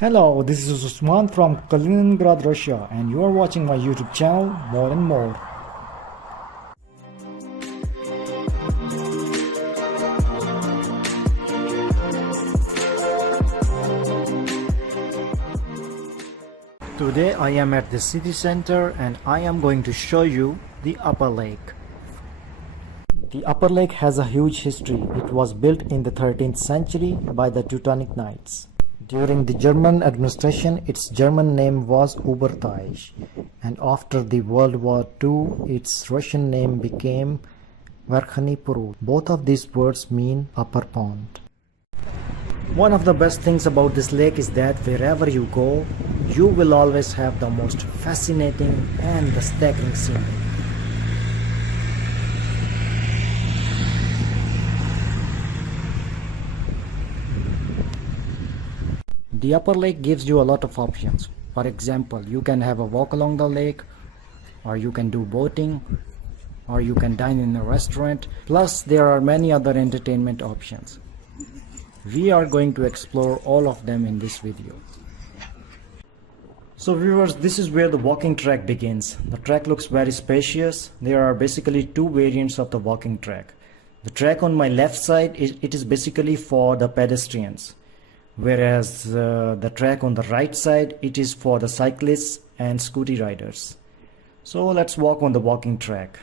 Hello, this is Usman from Kaliningrad, Russia, and you are watching my YouTube channel, More and More. Today I am at the city center and I am going to show you the Upperlake. The Upperlake has a huge history. It was built in the 13th century by the Teutonic Knights. During the German administration, its German name was Oberteich, and after the World War II, its Russian name became Verkhny Prut. Both of these words mean upper pond. One of the best things about this lake is that wherever you go, you will always have the most fascinating and the staggering scenery. The Upper Lake gives you a lot of options. For example, you can have a walk along the lake, or you can do boating, or you can dine in a restaurant. Plus, there are many other entertainment options. We are going to explore all of them in this video. So viewers, this is where the walking track begins. The track looks very spacious. There are basically two variants of the walking track. The track on my left side, it is basically for the pedestrians, whereas the track on the right side, it is for the cyclists and scooty riders. So let's walk on the walking track.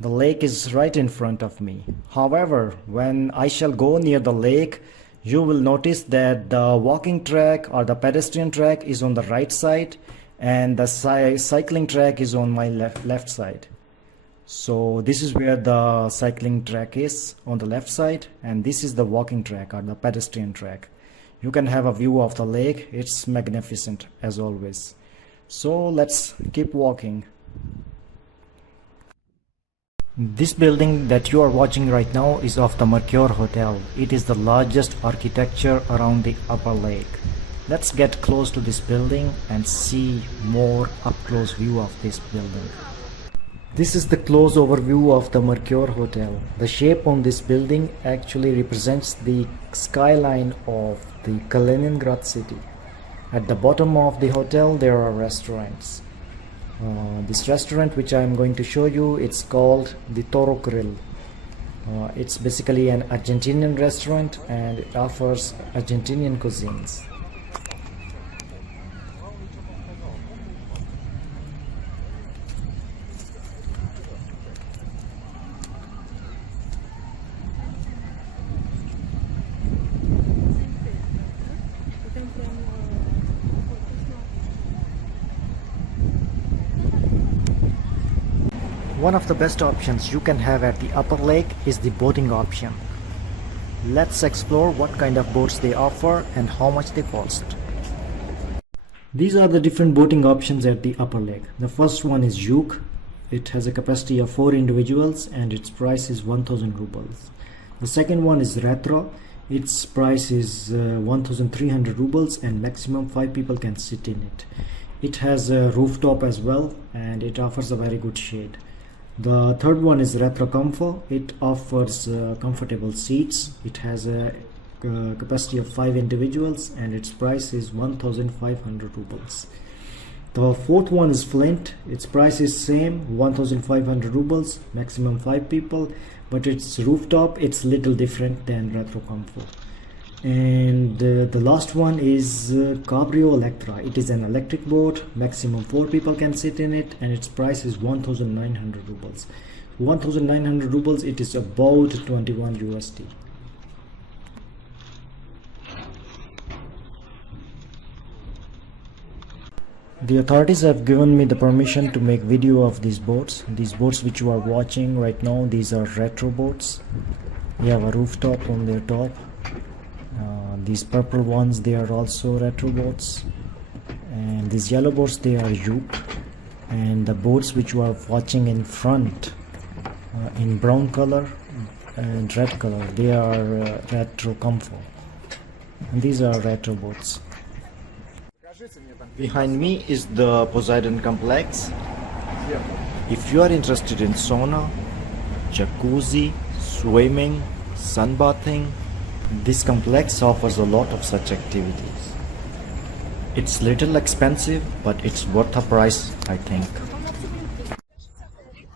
The lake is right in front of me. However, when I shall go near the lake, you will notice that the walking track or the pedestrian track is on the right side and the cycling track is on my left side. So this is where the cycling track is on the left side, and this is the walking track or the pedestrian track. You can have a view of the lake. It's magnificent as always. So let's keep walking. This building that you are watching right now is of the Mercure Hotel. It is the largest architecture around the Upper Lake. Let's get close to this building and see more up-close view of this building. This is the close overview of the Mercure Hotel. The shape on this building actually represents the skyline of the Kaliningrad city. At the bottom of the hotel there are restaurants. This restaurant which I am going to show you, it's called the Toro Grill. It's basically an Argentinian restaurant and it offers Argentinian cuisines. One of the best options you can have at the Upper Lake is the boating option. Let's explore what kind of boats they offer and how much they cost. These are the different boating options at the Upper Lake. The first one is Yuk. It has a capacity of 4 individuals and its price is 1000 rubles. The second one is Retro. Its price is 1300 rubles and maximum 5 people can sit in it. It has a rooftop as well and it offers a very good shade. The third one is Retro Comfort. It offers comfortable seats. It has a capacity of 5 individuals and its price is 1500 rubles. The fourth one is Flint. Its price is same, 1500 rubles, maximum 5 people, but its rooftop, it's little different than Retro Comfort. And the last one is Cabrio Electra. It is an electric boat, maximum 4 people can sit in it and its price is 1900 rubles. 1900 rubles, it is about 21 USD. The authorities have given me the permission to make video of these boats. These boats which you are watching right now, these are retro boats. They have a rooftop on their top. These purple ones, they are also retro boats, and these yellow boats, they are Yuk, and the boats which you are watching in front in brown color and red color, they are Retro Comfort, and these are retro boats. Behind me is the Poseidon complex. If you are interested in sauna, jacuzzi, swimming, sunbathing, This complex offers a lot of such activities. It's little expensive, but it's worth a price, I think.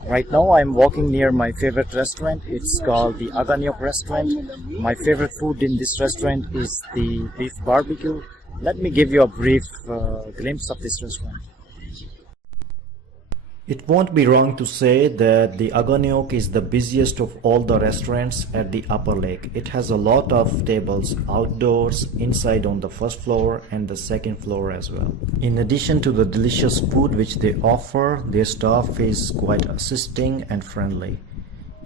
Right now I'm walking near my favorite restaurant. It's called the Aganyok restaurant. My favorite food in this restaurant is the beef barbecue. Let me give you a brief glimpse of this restaurant. It won't be wrong to say that the Aganyok is the busiest of all the restaurants at the Upperlake. It has a lot of tables outdoors, inside on the first floor and the second floor as well. In addition to the delicious food which they offer, their staff is quite assisting and friendly.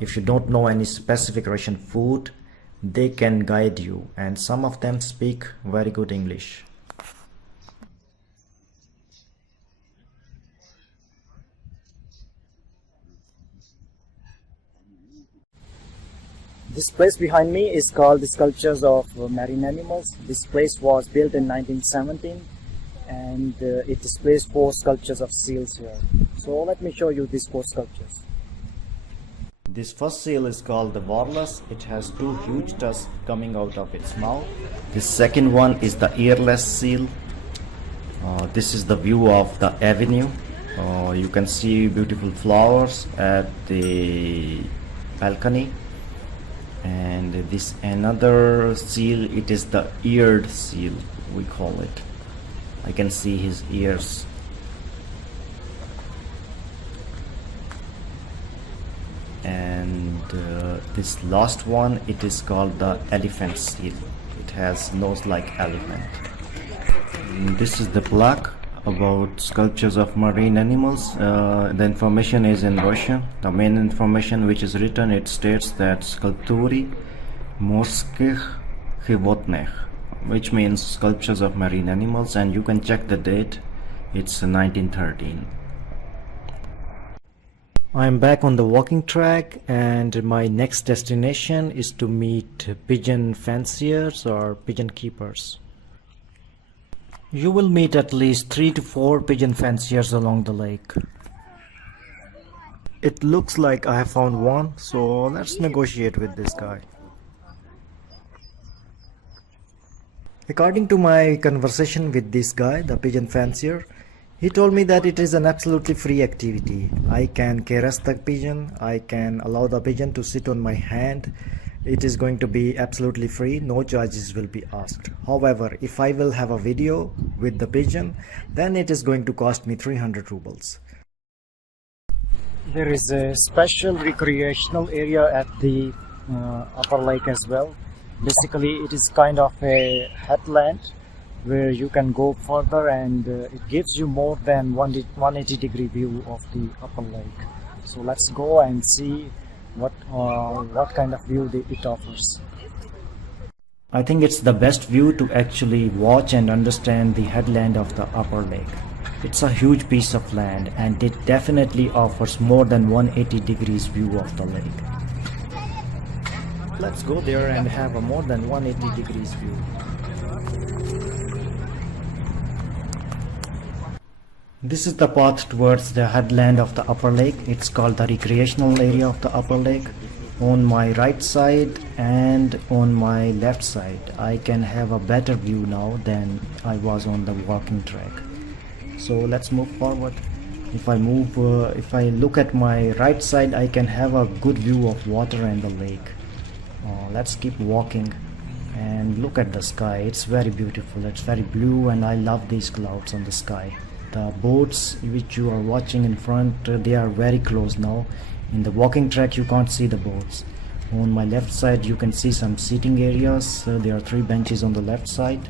If you don't know any specific Russian food, they can guide you, and some of them speak very good English. This place behind me is called the Sculptures of Marine Animals. This place was built in 1917 and it displays 4 sculptures of seals here. So let me show you these 4 sculptures. This first seal is called the Walrus. It has 2 huge tusks coming out of its mouth. The second one is the earless seal. This is the view of the avenue. You can see beautiful flowers at the balcony. And this another seal, it is the eared seal, we call it. I can see his ears. And this last one, it is called the elephant seal. It has nose like elephant. And this is the plaque about sculptures of marine animals. The information is in Russian. The main information which is written, it states that sculptury morskих животных, which means sculptures of marine animals, and you can check the date. It's 1913. I'm back on the walking track, and my next destination is to meet pigeon fanciers or pigeon keepers. You will meet at least 3 to 4 pigeon fanciers along the lake. It looks like I have found one, so let's negotiate with this guy. According to my conversation with this guy, the pigeon fancier, he told me that it is an absolutely free activity. I can caress the pigeon, I can allow the pigeon to sit on my hand. It is going to be absolutely free, no charges will be asked. However, if I will have a video with the pigeon, then it is going to cost me 300 rubles. There is a special recreational area at the upper lake as well. Basically, it is kind of a headland where you can go further, and it gives you more than 180-degree view of the upper lake. So let's go and see what kind of view it offers. I think it's the best view to actually watch and understand the headland of the upper lake. It's a huge piece of land, and it definitely offers more than 180 degrees view of the lake. Let's go there and have a more than 180 degrees view. This is the path towards the headland of the upper lake. It's called the recreational area of the upper lake. On my right side and on my left side, I can have a better view now than I was on the walking track. So let's move forward. If I look at my right side, I can have a good view of water and the lake. Let's keep walking and look at the sky. It's very beautiful. It's very blue, and I love these clouds on the sky. The boats which you are watching in front, they are very close now. In the walking track you can't see the boats. On my left side you can see some seating areas. There are 3 benches on the left side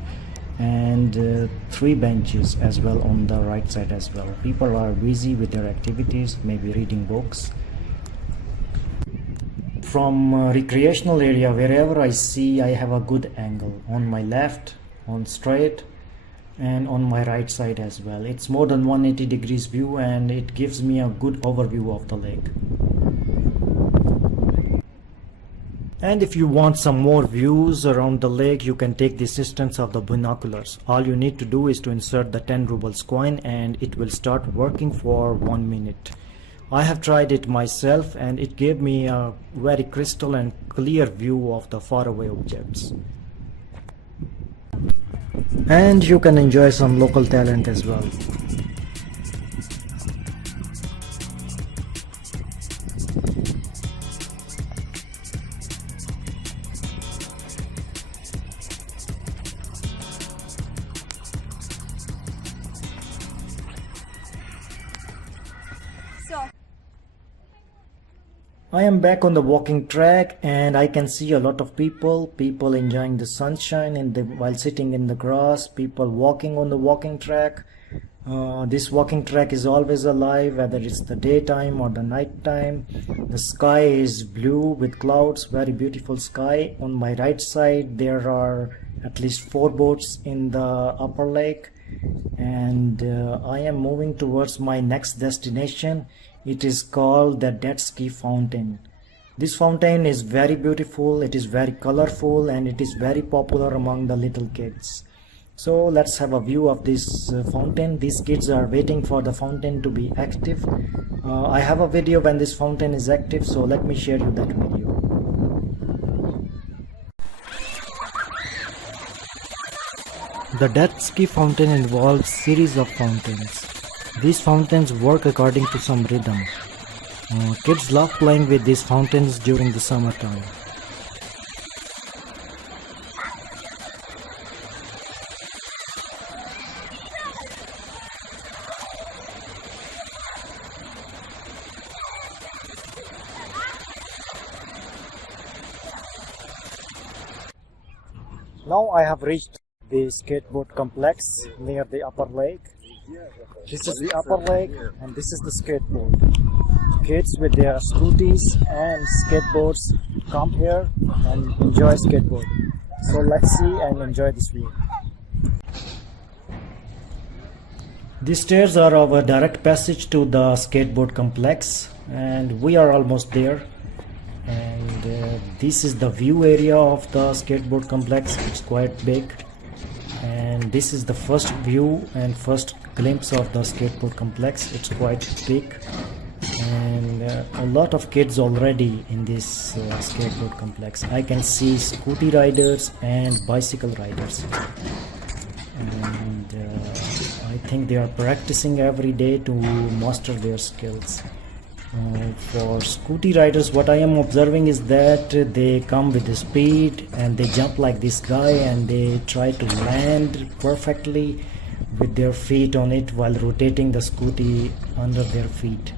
and 3 benches as well on the right side as well. People are busy with their activities, maybe reading books. From recreational area, wherever I see, I have a good angle on my left, on straight, and on my right side as well. It's more than 180 degrees view, and it gives me a good overview of the lake. And if you want some more views around the lake, you can take the assistance of the binoculars. All you need to do is to insert the 10 rubles coin, and it will start working for 1 minute. I have tried it myself and it gave me a very crystal and clear view of the faraway objects. And you can enjoy some local talent as well. I am back on the walking track and I can see a lot of people enjoying the sunshine while sitting in the grass, people walking on the walking track. This walking track is always alive, whether it's the daytime or the night time. The sky is blue with clouds, very beautiful sky. On my right side there are at least 4 boats in the Upperlake, and I am moving towards my next destination. It is called the Dead Ski Fountain. This fountain is very beautiful, it is very colorful, and it is very popular among the little kids. So let's have a view of this fountain. These kids are waiting for the fountain to be active. I have a video when this fountain is active, so let me share you that video. The Dead Ski Fountain involves series of fountains. These fountains work according to some rhythm. Kids love playing with these fountains during the summertime. Now I have reached the skateboard complex near the Upperlake. This is the Upperlake and this is the skateboard. Kids with their scooties and skateboards come here and enjoy skateboarding. So let's see and enjoy this view. These stairs are our direct passage to the skateboard complex and we are almost there. And this is the view area of the skateboard complex. It's quite big. And this is the first view and first glimpse of the skateboard complex. It's quite big and a lot of kids already in this skateboard complex. I can see scooty riders and bicycle riders, and I think they are practicing every day to master their skills. For scooty riders, what I am observing is that they come with the speed and they jump like this guy and they try to land perfectly with their feet on it while rotating the scooty under their feet.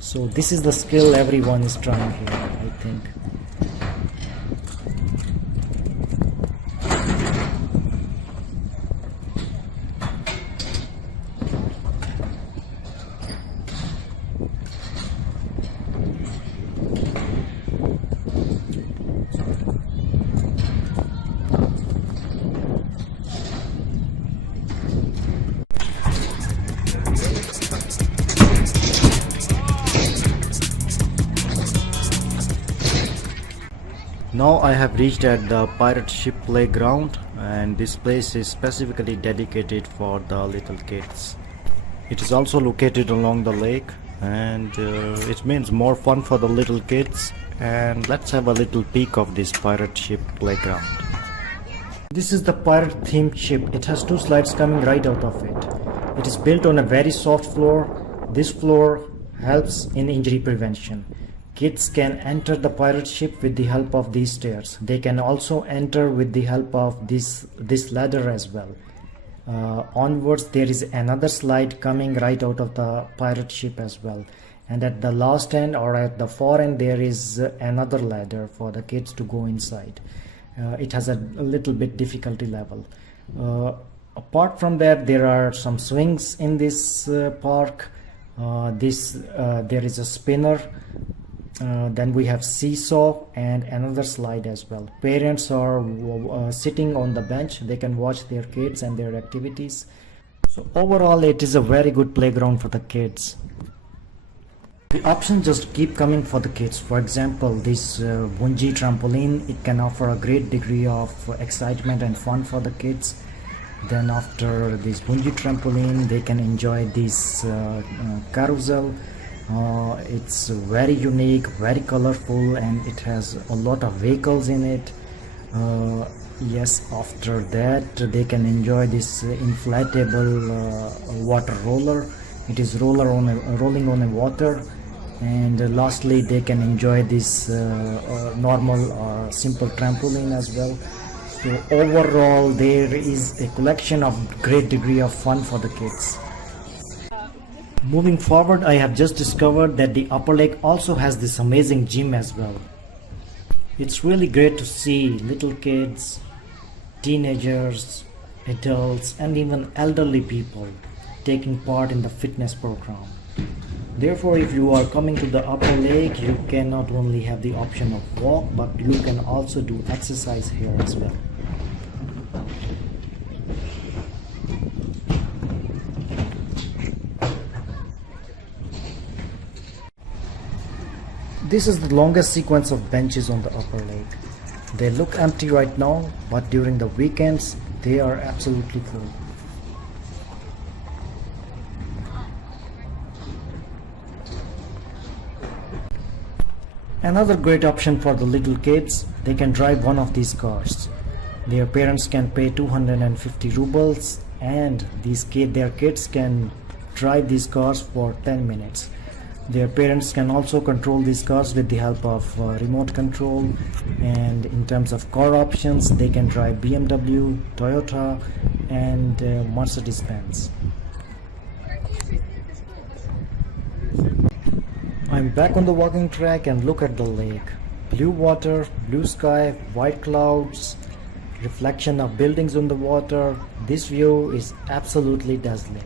So this is the skill everyone is trying here, I think. Now I have reached at the pirate ship playground, and this place is specifically dedicated for the little kids. It is also located along the lake, and it means more fun for the little kids. And let's have a little peek of this pirate ship playground. This is the pirate themed ship. It has 2 slides coming right out of it. It is built on a very soft floor. This floor helps in injury prevention. Kids can enter the pirate ship with the help of these stairs. They can also enter with the help of this ladder as well. Onwards there is another slide coming right out of the pirate ship as well. And at the last end or at the far end there is another ladder for the kids to go inside. It has a little bit difficulty level. Apart from that, there are some swings in this park. There is a spinner. Then we have seesaw and another slide as well. Parents are sitting on the bench. They can watch their kids and their activities. So overall it is a very good playground for the kids. The options just keep coming for the kids. For example, this bungee trampoline, it can offer a great degree of excitement and fun for the kids. Then after this bungee trampoline, they can enjoy this carousel. It's very unique, very colorful, and it has a lot of vehicles in it. Yes, after that they can enjoy this inflatable water roller. It is rolling on a water. And lastly, they can enjoy this normal simple trampoline as well. So overall, there is a collection of great degree of fun for the kids. Moving forward, I have just discovered that the Upperlake also has this amazing gym as well. It's really great to see little kids, teenagers, adults, and even elderly people taking part in the fitness program. Therefore, if you are coming to the Upperlake, you can not only have the option of walk, but you can also do exercise here as well. This is the longest sequence of benches on the Upperlake. They look empty right now, but during the weekends, they are absolutely full. Another great option for the little kids, they can drive one of these cars. Their parents can pay 250 rubles and their kids can drive these cars for 10 minutes. Their parents can also control these cars with the help of remote control, and in terms of car options, they can drive BMW, Toyota, and Mercedes-Benz. I'm back on the walking track and look at the lake. Blue water, blue sky, white clouds, reflection of buildings on the water. This view is absolutely dazzling.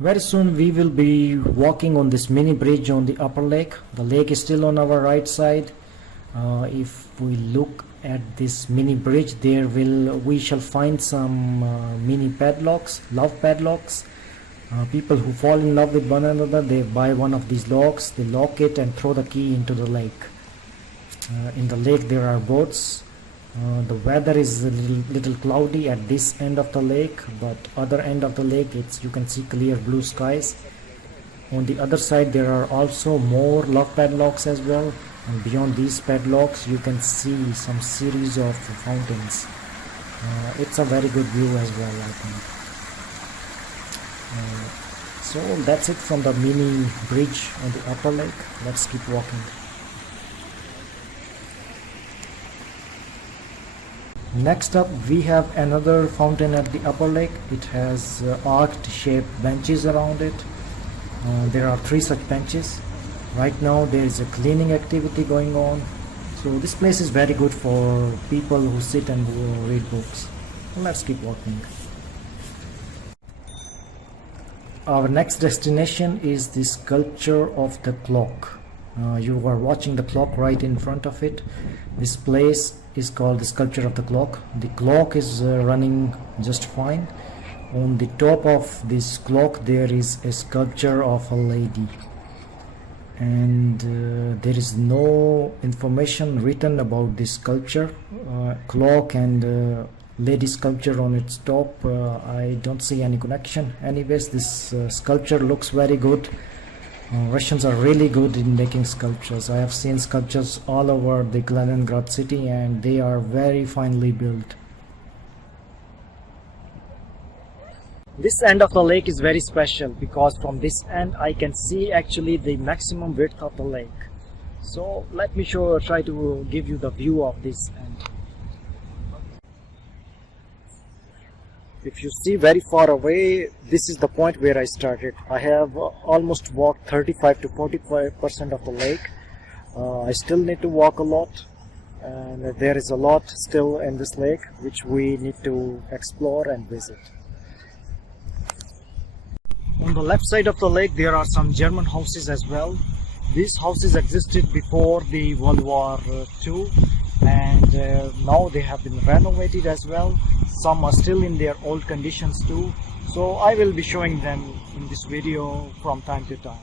Very soon we will be walking on this mini bridge on the Upperlake. The lake is still on our right side. If we look at this mini bridge, we shall find some mini padlocks, love padlocks. People who fall in love with one another, they buy one of these locks, they lock it and throw the key into the lake. In the lake there are boats. The weather is a little cloudy at this end of the lake, but other end of the lake you can see clear blue skies. On the other side there are also more lock padlocks as well, and beyond these padlocks you can see some series of fountains. It's a very good view as well, I think. So that's it from the mini bridge on the Upperlake. Let's keep walking. Next up we have another fountain at the Upperlake. It has arched shaped benches around it. There are 3 such benches. Right now there is a cleaning activity going on. So this place is very good for people who sit and read books. Let's keep walking. Our next destination is the sculpture of the clock. You are watching the clock right in front of it. This place is called the sculpture of the clock. The clock is running just fine. On the top of this clock there is a sculpture of a lady, and there is no information written about this sculpture. Clock and lady sculpture on its top, I don't see any connection. Anyways, this sculpture looks very good. Russians are really good in making sculptures. I have seen sculptures all over the Kaliningrad city and they are very finely built. This end of the lake is very special because from this end I can see actually the maximum width of the lake. So let me try to give you the view of this end. If you see very far away, this is the point where I started. I have almost walked 35 to 45% of the lake. I still need to walk a lot, and there is a lot still in this lake which we need to explore and visit. On the left side of the lake there are some German houses as well. These houses existed before the World War II, and now they have been renovated as well. Some are still in their old conditions too, so I will be showing them in this video from time to time.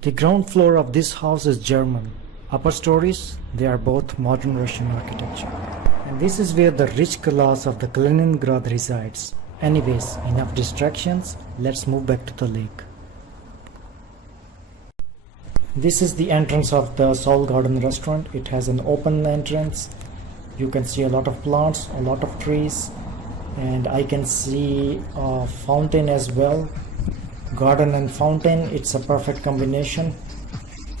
The ground floor of this house is German. Upper stories, they are both modern Russian architecture. And this is where the rich class of the Kaliningrad resides. Anyways, enough distractions, let's move back to the lake. This is the entrance of the Soul Garden restaurant. It has an open entrance. You can see a lot of plants, a lot of trees, and I can see a fountain as well. Garden and fountain, it's a perfect combination.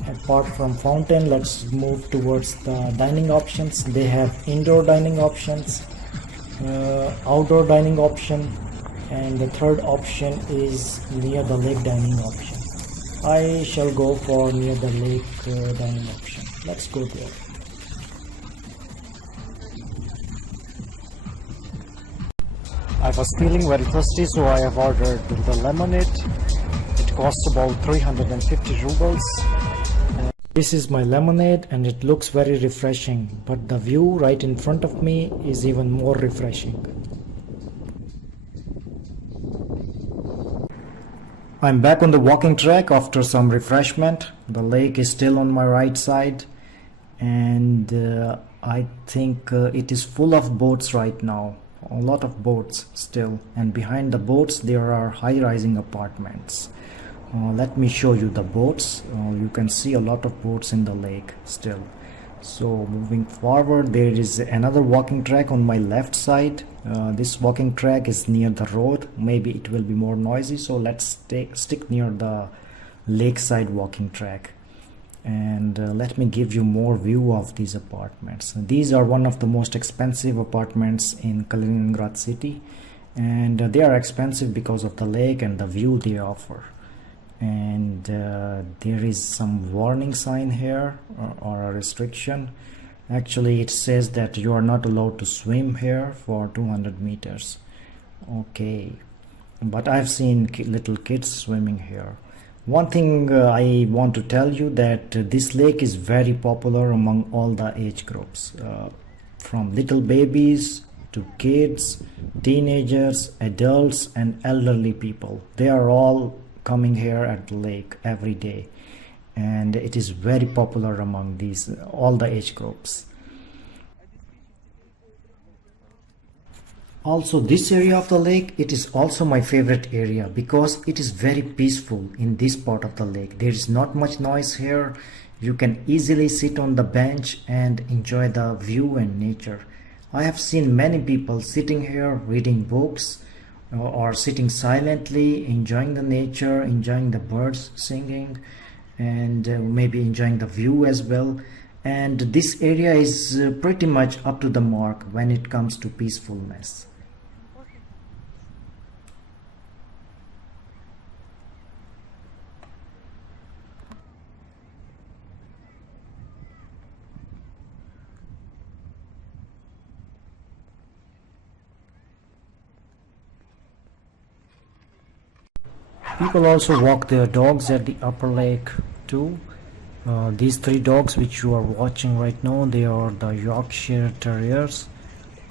Apart from fountain, let's move towards the dining options. They have indoor dining options, outdoor dining option, and the third option is near the lake dining option. I shall go for near the lake dining option. Let's go there. I was feeling very thirsty, so I have ordered the lemonade. It costs about 350 rubles. This is my lemonade and it looks very refreshing, but the view right in front of me is even more refreshing. I'm back on the walking track after some refreshment. The lake is still on my right side, and I think it is full of boats right now. A lot of boats still, and behind the boats there are high-rising apartments. Let me show you the boats. You can see a lot of boats in the lake still. So moving forward, there is another walking track on my left side. This walking track is near the road. Maybe it will be more noisy, so let's stick near the lakeside walking track. And let me give you more view of these apartments. These are one of the most expensive apartments in Kaliningrad city, and they are expensive because of the lake and the view they offer. And there is some warning sign here, or a restriction. Actually it says that you are not allowed to swim here for 200 meters. Okay, but I've seen little kids swimming here. One thing I want to tell you, that this lake is very popular among all the age groups, from little babies to kids, teenagers, adults and elderly people. They are all coming here at the lake every day, and it is very popular among these all the age groups. Also, this area of the lake, it is also my favorite area because it is very peaceful in this part of the lake. There is not much noise here. You can easily sit on the bench and enjoy the view and nature. I have seen many people sitting here reading books, or sitting silently, enjoying the nature, enjoying the birds singing, and maybe enjoying the view as well. And this area is pretty much up to the mark when it comes to peacefulness. People also walk their dogs at the Upperlake too. These three dogs which you are watching right now, they are the Yorkshire Terriers.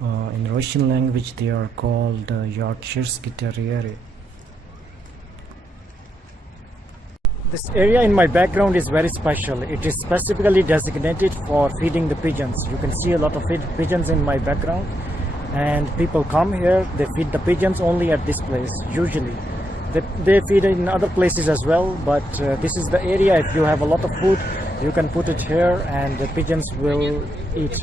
In Russian language they are called Yorkshire Terrier. This area in my background is very special. It is specifically designated for feeding the pigeons. You can see a lot of pigeons in my background, and people come here, they feed the pigeons only at this place usually. They feed in other places as well, but this is the area. If you have a lot of food, you can put it here and the pigeons will eat.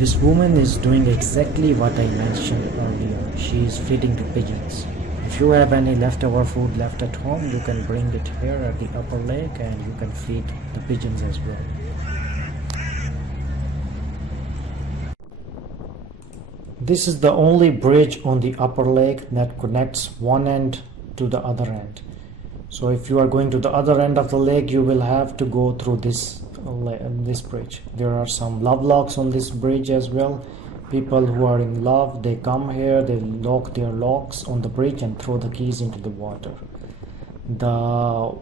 This woman is doing exactly what I mentioned earlier. She is feeding the pigeons. If you have any leftover food left at home, you can bring it here at the Upperlake and you can feed the pigeons as well. This is the only bridge on the Upperlake that connects one end to the other end. So if you are going to the other end of the lake, you will have to go through this bridge. There are some love locks on this bridge as well. People who are in love, they come here, they lock their locks on the bridge and throw the keys into the water. The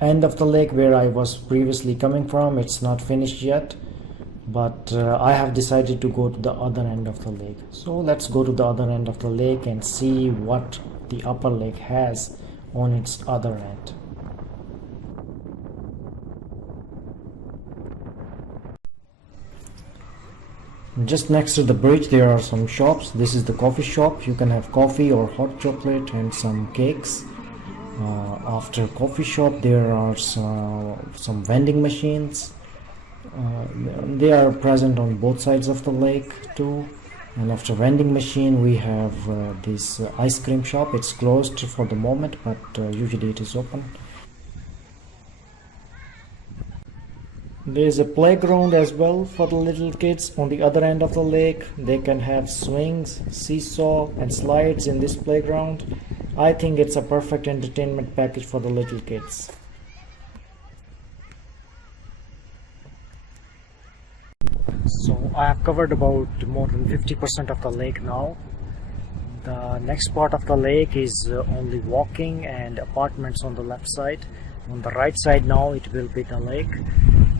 end of the lake where I was previously coming from, it's not finished yet. But I have decided to go to the other end of the lake. So let's go to the other end of the lake and see what the Upperlake has on its other end. Just next to the bridge there are some shops. This is the coffee shop. You can have coffee or hot chocolate and some cakes. After coffee shop there are some vending machines. They are present on both sides of the lake too. And after vending machine we have this ice cream shop. It's closed for the moment, but usually it is open. There is a playground as well for the little kids on the other end of the lake. They can have swings, seesaw and slides in this playground. I think it's a perfect entertainment package for the little kids. So I have covered about more than 50% of the lake now. The next part of the lake is only walking and apartments on the left side. On the right side now it will be the lake,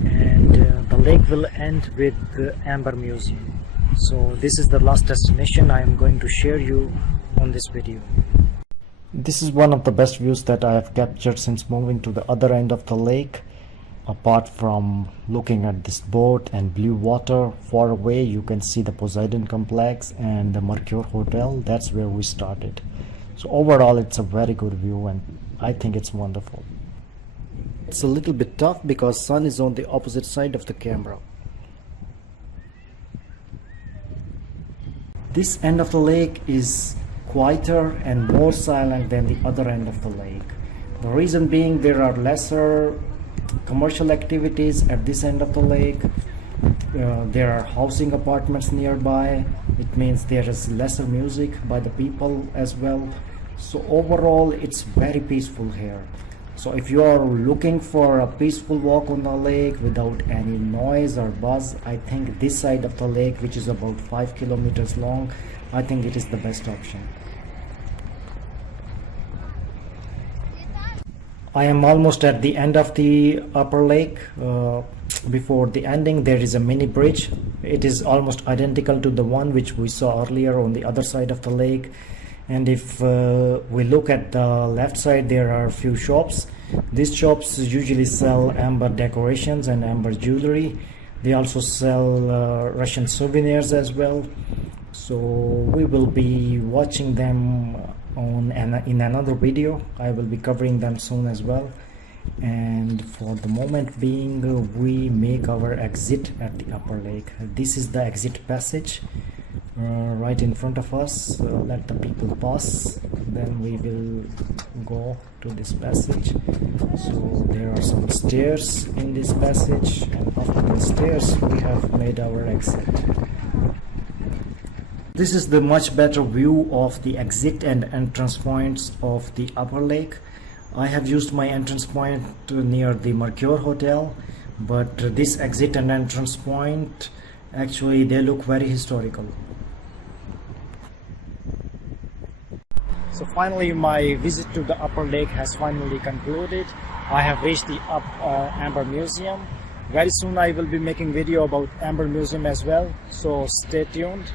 and the lake will end with the Amber Museum. So this is the last destination I am going to share you on this video. This is one of the best views that I have captured since moving to the other end of the lake. Apart from looking at this boat and blue water, far away you can see the Poseidon complex and the Mercure Hotel. That's where we started. So overall it's a very good view and I think it's wonderful. It's a little bit tough because sun is on the opposite side of the camera. This end of the lake is quieter and more silent than the other end of the lake. The reason being there are lesser commercial activities at this end of the lake. There are housing apartments nearby. It means there is lesser music by the people as well. So overall it's very peaceful here. So if you are looking for a peaceful walk on the lake without any noise or buzz, I think this side of the lake, which is about 5 kilometers long, I think it is the best option. I am almost at the end of the Upperlake. Before the ending there is a mini bridge. It is almost identical to the one which we saw earlier on the other side of the lake. And if we look at the left side, there are a few shops. These shops usually sell amber decorations and amber jewelry. They also sell Russian souvenirs as well. So we will be watching them in another video. I will be covering them soon as well. And for the moment being, we make our exit at the Upper Lake. This is the exit passage right in front of us. Let the people pass, then we will go to this passage. So there are some stairs in this passage, and after the stairs we have made our exit. This is the much better view of the exit and entrance points of the Upper Lake. I have used my entrance point near the Mercure Hotel, but this exit and entrance point, actually they look very historical. So finally my visit to the Upper Lake has finally concluded. I have reached the Amber Museum. Very soon I will be making video about Amber Museum as well, so stay tuned.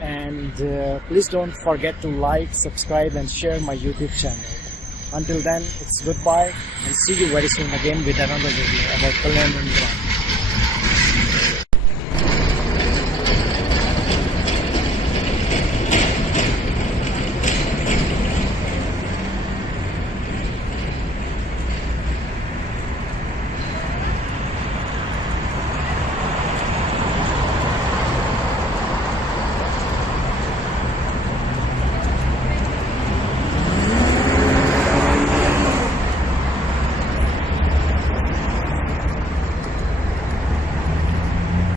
And please don't forget to like, subscribe and share my YouTube channel. Until then, it's goodbye and see you very soon again with another video about Kaliningrad.